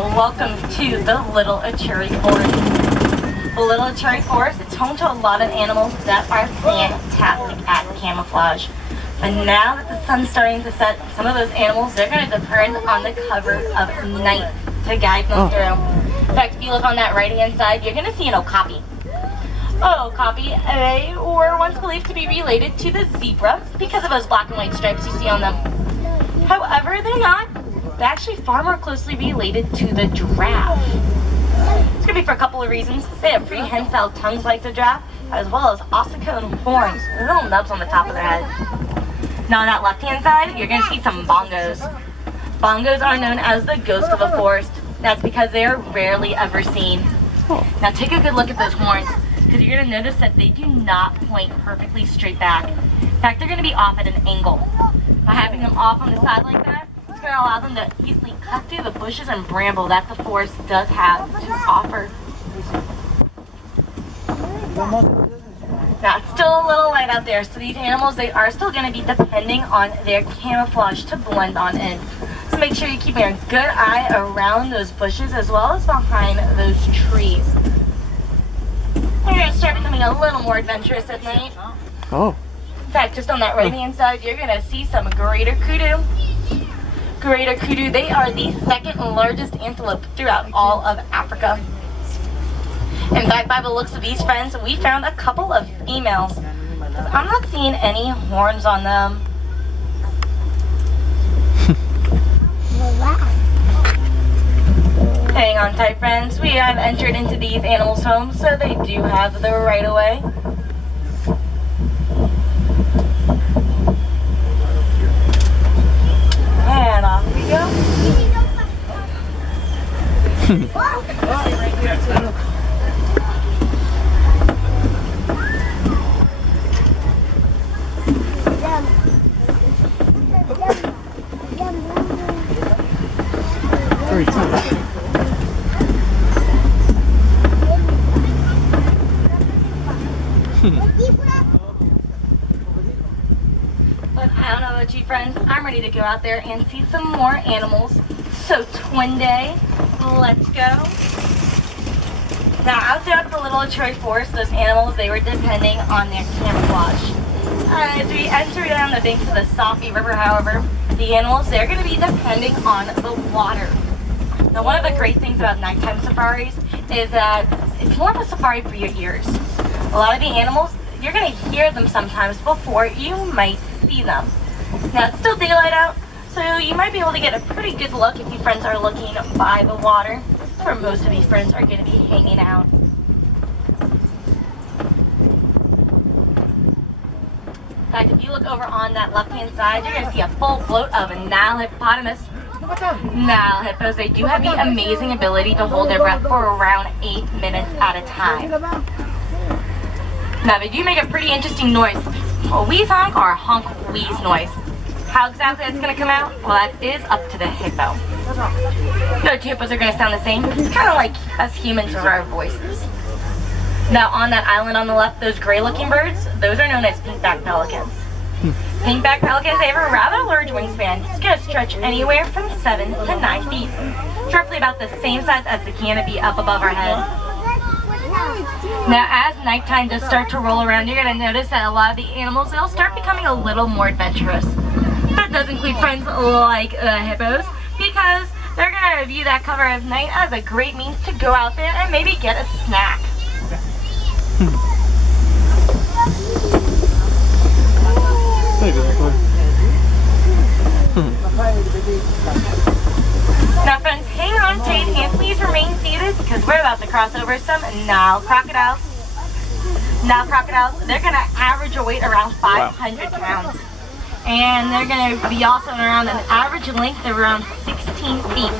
welcome to the Little Achuri Forest. The Little Achuri Forest, it's home to a lot of animals that are fantastic at camouflage. But now that the sun's starting to set, some of those animals, they're going to depend on the cover of night to guide them through. In fact, if you look on that right-hand side, you're going to see an okapi. Okapi, they were once believed to be related to the zebra because of those black and white stripes you see on them. However, they're not. They're actually far more closely related to the giraffe. It's going to be for a couple of reasons. They have prehensile tongues like the giraffe, as well as ossicone horns, little nubs on the top of their head. Now on that left-hand side, you're going to see some bongos. Bongos are known as the ghost of the forest. That's because they are rarely ever seen. Now take a good look at those horns, because you're going to notice that they do not point perfectly straight back. In fact, they're going to be off at an angle. By having them off on the side like that, it's going to allow them to easily cut through the bushes and bramble that the forest does have to offer. Now, it's still a little light out there, so these animals, they are still going to be depending on their camouflage to blend on in. So make sure you're keeping a good eye around those bushes as well as behind those trees. They're going to start becoming a little more adventurous at night. In fact, just on that right-hand side, you're going to see some greater kudu. Greater kudu, they are the second largest antelope throughout all of Africa. In fact, by the looks of these friends, we found a couple of females. I'm not seeing any horns on them. Hang on tight, friends. We have entered into these animals' homes, so they do have the right-of-way. And off we go. Very tough. But I don't know about you friends, I'm ready to go out there and see some more animals. So twin day, let's go. Now out there at the Little Achuri Forest, those animals, they were depending on their camouflage. As we enter down the banks of the Safi River, however, the animals, they're going to be depending on the water. Now one of the great things about nighttime safaris is that it's more of a safari for your ears. A lot of the animals, you're going to hear them sometimes before you might see them. Now it's still daylight out, so you might be able to get a pretty good look if you friends are looking by the water, where most of these friends are going to be hanging out. In fact, if you look over on that left-hand side, you're going to see a full float of a Nile hippopotamus. Nile hippos, they do have the amazing ability to hold their breath for around 8 minutes at a time. Now they do make a pretty interesting noise, a wheeze honk or a honk wheeze noise. How exactly that's going to come out? Well, that is up to the hippo. No two hippos are going to sound the same. It's kind of like us humans with our voices. Now on that island on the left, those gray looking birds, those are known as pink-backed pelicans. Pink-backed pelicans, they have a rather large wingspan. It's going to stretch anywhere from 7 to 9 feet. It's roughly about the same size as the canopy up above our head. Now as nighttime does start to roll around, you're going to notice that a lot of the animals, they'll start becoming a little more adventurous. That does include friends like hippos, because they're going to view that cover of night as a great means to go out there and maybe get a snack. Now friends, hang on tight and please remain seated because we're about to cross over some Nile crocodiles. Nile crocodiles, they're going to average a weight around 500 pounds. And they're going to be also around an average length of around 16 feet.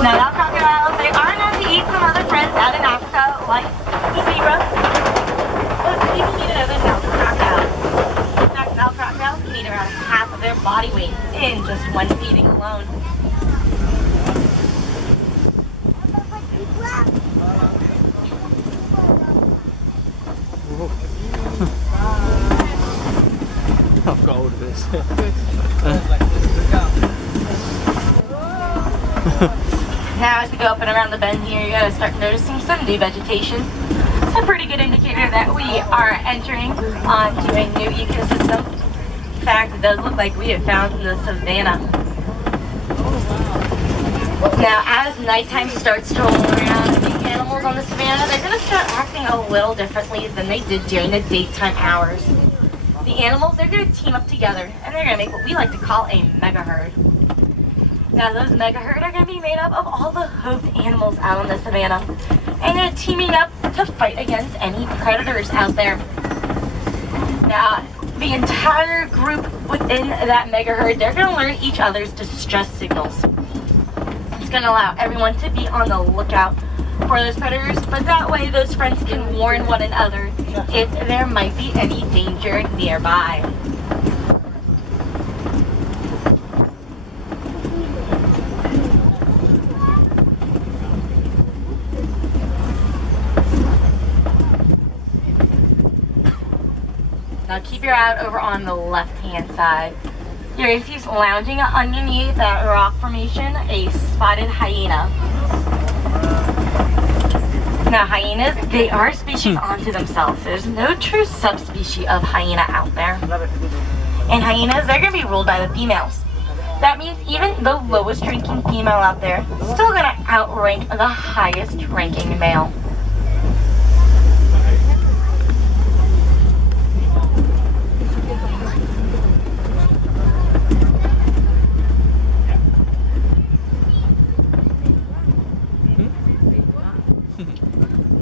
Now Nile crocodiles, they are known to eat some other friends out in Africa like the zebra. But people eat other Nile crocodiles. In fact, Nile crocodiles can eat around half of their body weight in just one feeding alone. I've got all of this. Now as we go up and around the bend here, you're going to start noticing some new vegetation. It's a pretty good indicator that we are entering onto a new ecosystem. In fact, it does look like we have found the savanna. Now, as nighttime starts to roll around, the animals on the savanna, they're going to start acting a little differently than they did during the daytime hours. The animals, they're going to team up together, and they're going to make what we like to call a mega herd. Now, those mega herd are going to be made up of all the hoofed animals out on the savanna, and they're teaming up to fight against any predators out there. Now, the entire group within that mega herd, they're going to learn each other's distress signals. It's going to allow everyone to be on the lookout for those predators, but that way those friends can warn one another if there might be any danger nearby. Now keep your eye out over on the left-hand side. You're going to see lounging underneath that rock formation, a spotted hyena. Now hyenas, they are a species unto themselves. There's no true subspecies of hyena out there. And hyenas, they're going to be ruled by the females. That means even the lowest ranking female out there is still going to outrank the highest ranking male.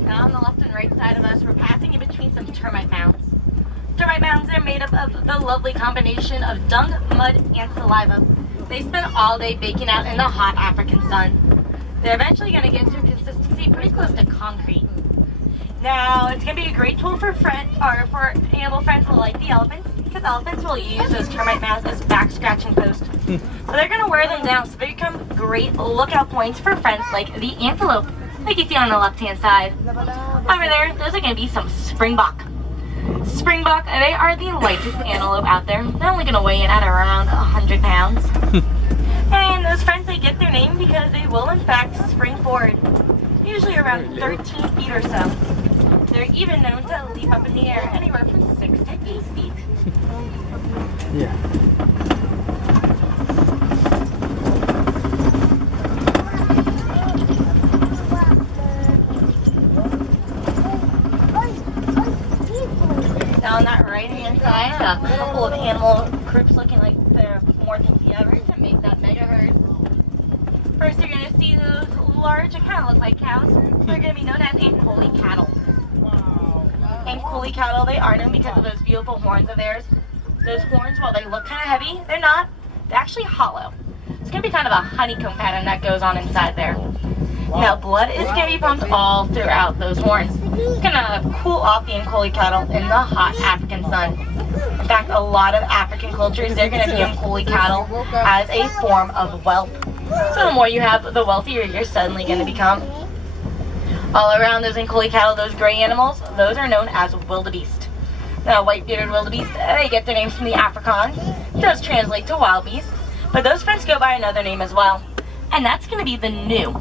Now on the left and right side of us, we're passing in between some termite mounds. Termite mounds are made up of the lovely combination of dung, mud, and saliva. They spend all day baking out in the hot African sun. They're eventually going to get to a consistency pretty close to concrete. Now, it's going to be a great tool for animal friends like the elephants, because elephants will use those termite mounds as back scratching posts. So they're going to wear them down, so they become great lookout points for friends like the antelope, like you see on the left-hand side. Over there, those are going to be some springbok. Springbok, they are the lightest antelope out there. They're only going to weigh in at around 100 pounds. And those friends, they get their name because they will in fact spring forward, usually around 13 feet or so. They're even known to leap up in the air anywhere from 6 to 8 feet. Yeah. Now on that right-hand side, a couple of animal groups looking like they're more than together to make that mega herd. First, you're going to see those large, it kind of look like cows. They're going to be known as Ankoli cattle. Ankoli cattle, they are known because of those beautiful horns of theirs. Those horns, while they look kind of heavy, they're not. They're actually hollow. It's going to be kind of a honeycomb pattern that goes on inside there. Now, blood is going to be pumped all throughout those horns. It's going to cool off the Ankoli cattle in the hot African sun. In fact, a lot of African cultures, they're going to view Ankoli cattle as a form of wealth. So the more you have, the wealthier you're suddenly going to become. All around those Ankoli cattle, those gray animals, those are known as wildebeest. Now, white-bearded wildebeest, they get their names from the Afrikaans. It does translate to wild beast, but those friends go by another name as well, and that's going to be the gnu.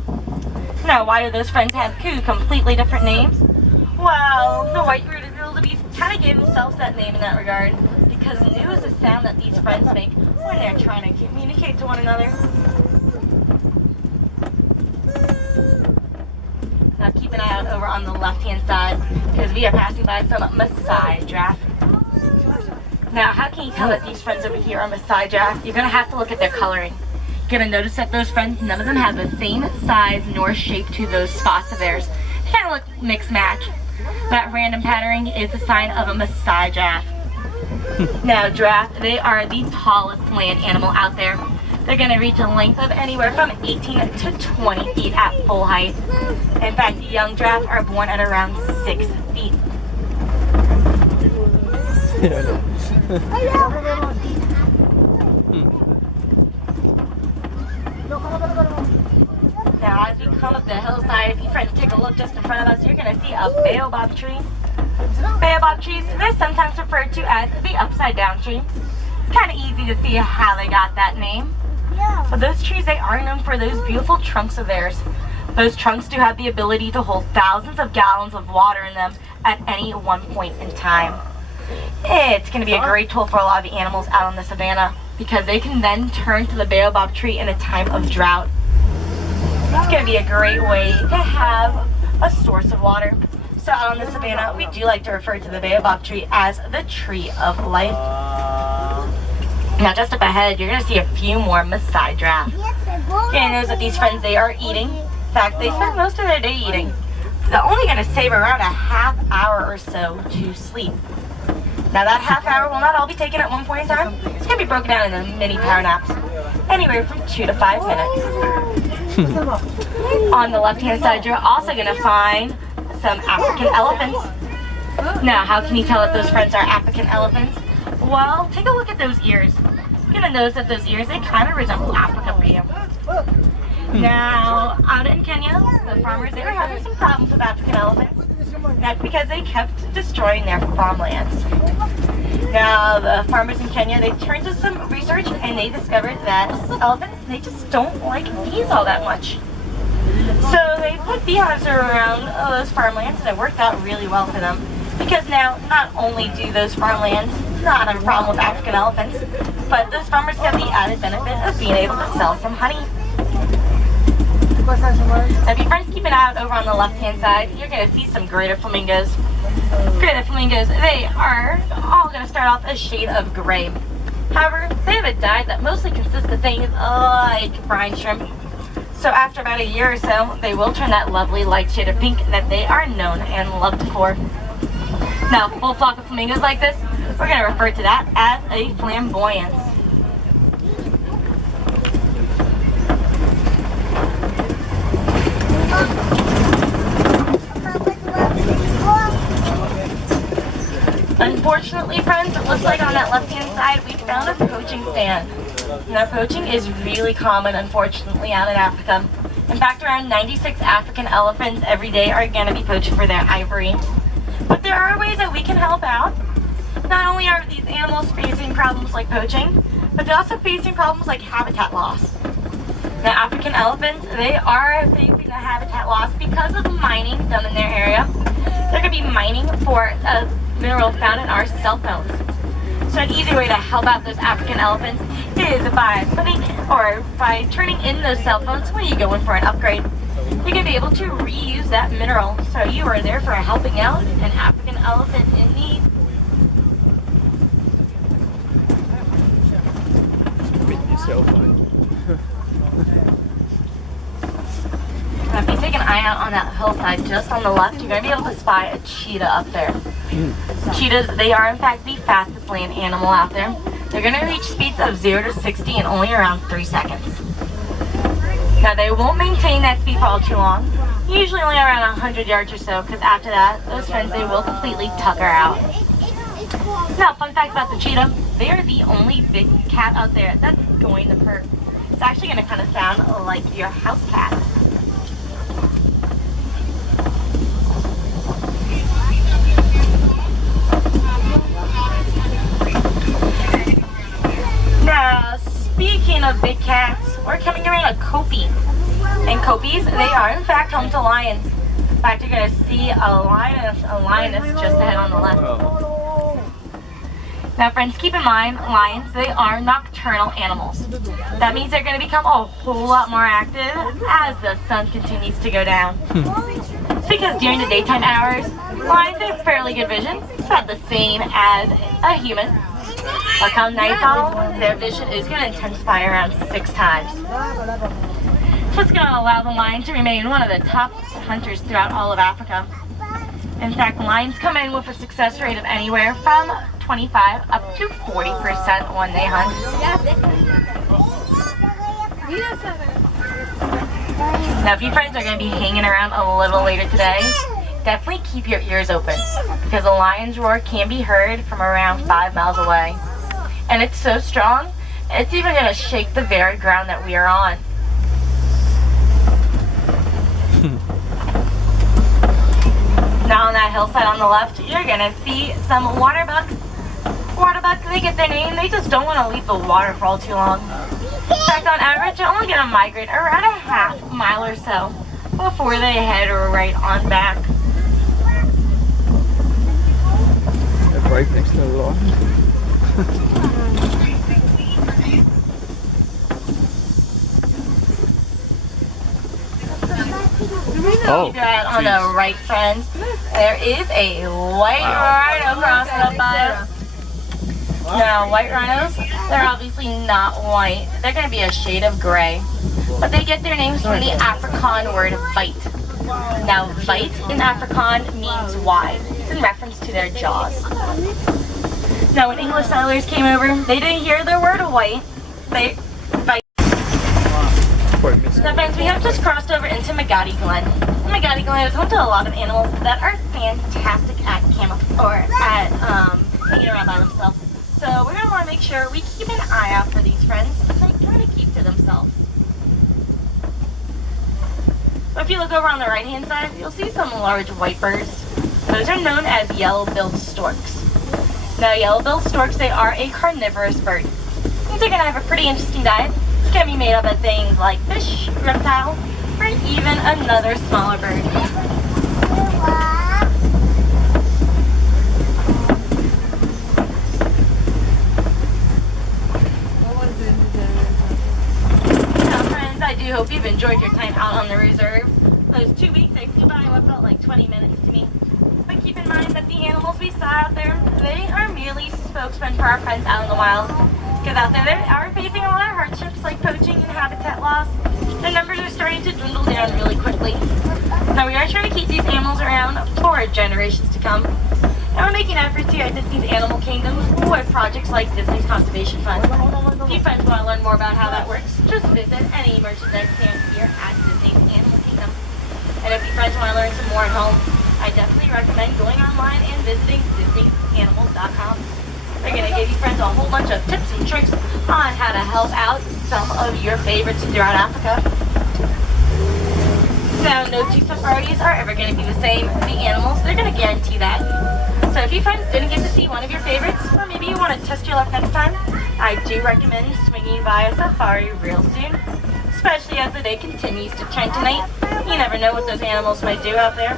Now, why do those friends have two completely different names? Well, the white-bearded wildebeest kind of gave themselves that name in that regard, because gnu is a sound that these friends make when they're trying to communicate to one another. Now keep an eye out over on the left-hand side, because we are passing by some Maasai giraffe. Now, how can you tell that these friends over here are Maasai giraffe? You're going to have to look at their coloring. You're going to notice that those friends, none of them have the same size nor shape to those spots of theirs. They kind of look mixed match. That random patterning is a sign of a Maasai giraffe. Now, giraffe, they are the tallest land animal out there. They're going to reach a length of anywhere from 18 to 20 feet at full height. In fact, young giraffes are born at around 6 feet. Now, as we come up the hillside, if you friends take a look just in front of us, you're going to see a baobab tree. Baobab trees, they're sometimes referred to as the upside down tree. It's kind of easy to see how they got that name. But those trees, they are known for those beautiful trunks of theirs. Those trunks do have the ability to hold thousands of gallons of water in them at any one point in time. It's going to be a great tool for a lot of the animals out on the savannah because they can then turn to the baobab tree in a time of drought. It's going to be a great way to have a source of water. So out on the savannah, we do like to refer to the baobab tree as the tree of life. Now just up ahead, you're going to see a few more Maasai giraffes. You're going to notice that these friends, they are eating. In fact, they spend most of their day eating. They're only going to save around a half hour or so to sleep. Now that half hour will not all be taken at one point in time. It's going to be broken down into mini power naps, anywhere from 2 to 5 minutes. On the left-hand side, you're also going to find some African elephants. Now, how can you tell that those friends are African elephants? Well, take a look at those ears. You're going to notice that those ears, they kind of resemble Africa for you. Now, out in Kenya, the farmers, they were having some problems with African elephants. That's because they kept destroying their farmlands. Now, the farmers in Kenya, they turned to some research and they discovered that elephants, they just don't like bees all that much. So they put beehives around those farmlands and it worked out really well for them. Because now, not only do those farmlands not have a problem with African elephants, but those farmers get the added benefit of being able to sell some honey. Now, if your friends keep an eye out over on the left-hand side, you're going to see some greater flamingos. Greater flamingos, they are all going to start off a shade of gray. However, they have a dye that mostly consists of things like brine shrimp. So after about a year or so, they will turn that lovely light shade of pink that they are known and loved for. Now, a full flock of flamingos like this, we're going to refer to that as a flamboyance. Unfortunately, friends, it looks like on that left-hand side, we found a poaching stand. Now, poaching is really common, unfortunately, out in Africa. In fact, around 96 African elephants every day are going to be poached for their ivory. But there are ways that we can help out. Not only are these animals facing problems like poaching, but they're also facing problems like habitat loss. Now, African elephants, they are facing a habitat loss because of the mining done in their area. They're going to be mining for a mineral found in our cell phones. So an easy way to help out those African elephants is by turning in those cell phones when you go in for an upgrade. You're going to be able to reuse that mineral. So you are there for helping out an African elephant in need. So fun. Now, if you take an eye out on that hillside just on the left, you're going to be able to spy a cheetah up there. Cheetahs, they are in fact the fastest land animal out there. They're going to reach speeds of 0 to 60 in only around 3 seconds. Now, they won't maintain that speed for all too long, usually only around 100 yards or so, because after that, those friends, they will completely tucker out. Now, fun fact about the cheetah, they are the only big cat out there that's going to purr. It's actually going to kind of sound like your house cat. Now, speaking of big cats, we're coming around a kopie. And kopies, they are in fact home to lions. In fact, you're going to see a lioness just ahead on the left. Now, friends, keep in mind, lions, they are nocturnal animals. That means they're going to become a whole lot more active as the sun continues to go down. It's because during the daytime hours, lions have fairly good vision. It's about the same as a human. But come nightfall, their vision is going to intensify around 6 times. So it's going to allow the lion to remain one of the top hunters throughout all of Africa. In fact, lions come in with a success rate of anywhere from 25 up to 40% when they hunt. Now, if you friends are going to be hanging around a little later today, definitely keep your ears open because a lion's roar can be heard from around 5 miles away. And it's so strong, it's even going to shake the very ground that we are on. Now on that hillside on the left, you're going to see some water bucks. Water bucks, they get their name, they just don't want to leave the water for all too long. In fact, on average, they're only going to migrate around a half mile or so before they head right on back. A break next to the line. Keep your eye on the right, friends. There is a white rhino crossing up by us. Now, white rhinos, they're obviously not white. They're going to be a shade of gray. But they get their names from the Afrikaans word vite. Now, vite in Afrikaans means wide. It's in reference to their jaws. Now, when English settlers came over, they didn't hear the word white. They vite. So friends, we have just crossed over into Magadi Glen. Magadi Glen is home to a lot of animals that are fantastic at hanging around by themselves. So we're going to want to make sure we keep an eye out for these friends. They kind of keep to themselves. So if you look over on the right hand side, you'll see some large white birds. Those are known as yellow-billed storks. Now yellow-billed storks, they are a carnivorous bird. They're going to have a pretty interesting diet. It's going to be made up of things like fish, reptile, or even another smaller bird. Now friends, I do hope you've enjoyed your time out on the reserve. Those 2 weeks they flew by in what felt like 20 minutes to me. But keep in mind that the animals we saw out there, they are merely spokesmen for our friends out in the wild. Because out there, they are facing a lot of hardships like poaching and habitat loss. The numbers are starting to dwindle down really quickly. Now we are trying to keep these animals around for generations to come. And we're making efforts here at Disney's Animal Kingdom with projects like Disney's Conservation Fund. If you friends want to learn more about how that works, just visit any merchandise stand here at Disney's Animal Kingdom. And if you friends want to learn some more at home, I definitely recommend going online and visiting DisneyAnimals.com. They're going to give you friends a whole bunch of tips and tricks on how to help out some of your favorites throughout Africa. Now, no two safaris are ever going to be the same. The animals, they're going to guarantee that. So if you friends didn't get to see one of your favorites, or maybe you want to test your luck next time, I do recommend swinging by a safari real soon, especially as the day continues to turn tonight. You never know what those animals might do out there.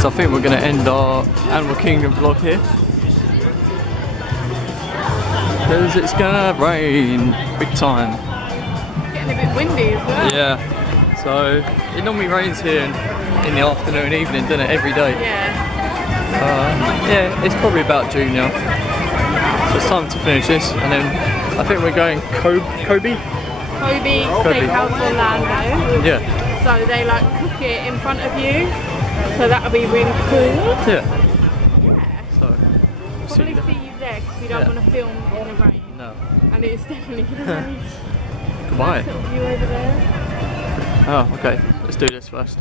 So I think we're going to end our Animal Kingdom vlog here. Because it's gonna rain big time. Getting a bit windy as well. Yeah. So it normally rains here in the afternoon and evening, doesn't it? Every day. Yeah. Yeah, it's probably about June now. So it's time to finish this, and then I think we're going Kobe Steakhouse Orlando. Yeah. So they like cook it in front of you. So that'll be really cool. Yeah. Yeah. So Probably see you there because we don't want to film in the rain. No. And it's definitely going to rain. Goodbye. Nice little view over there. Oh, okay. Let's do this first.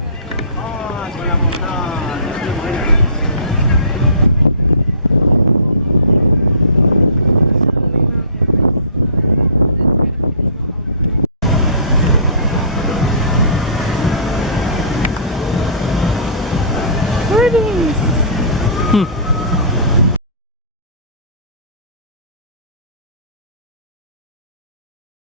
Birdies!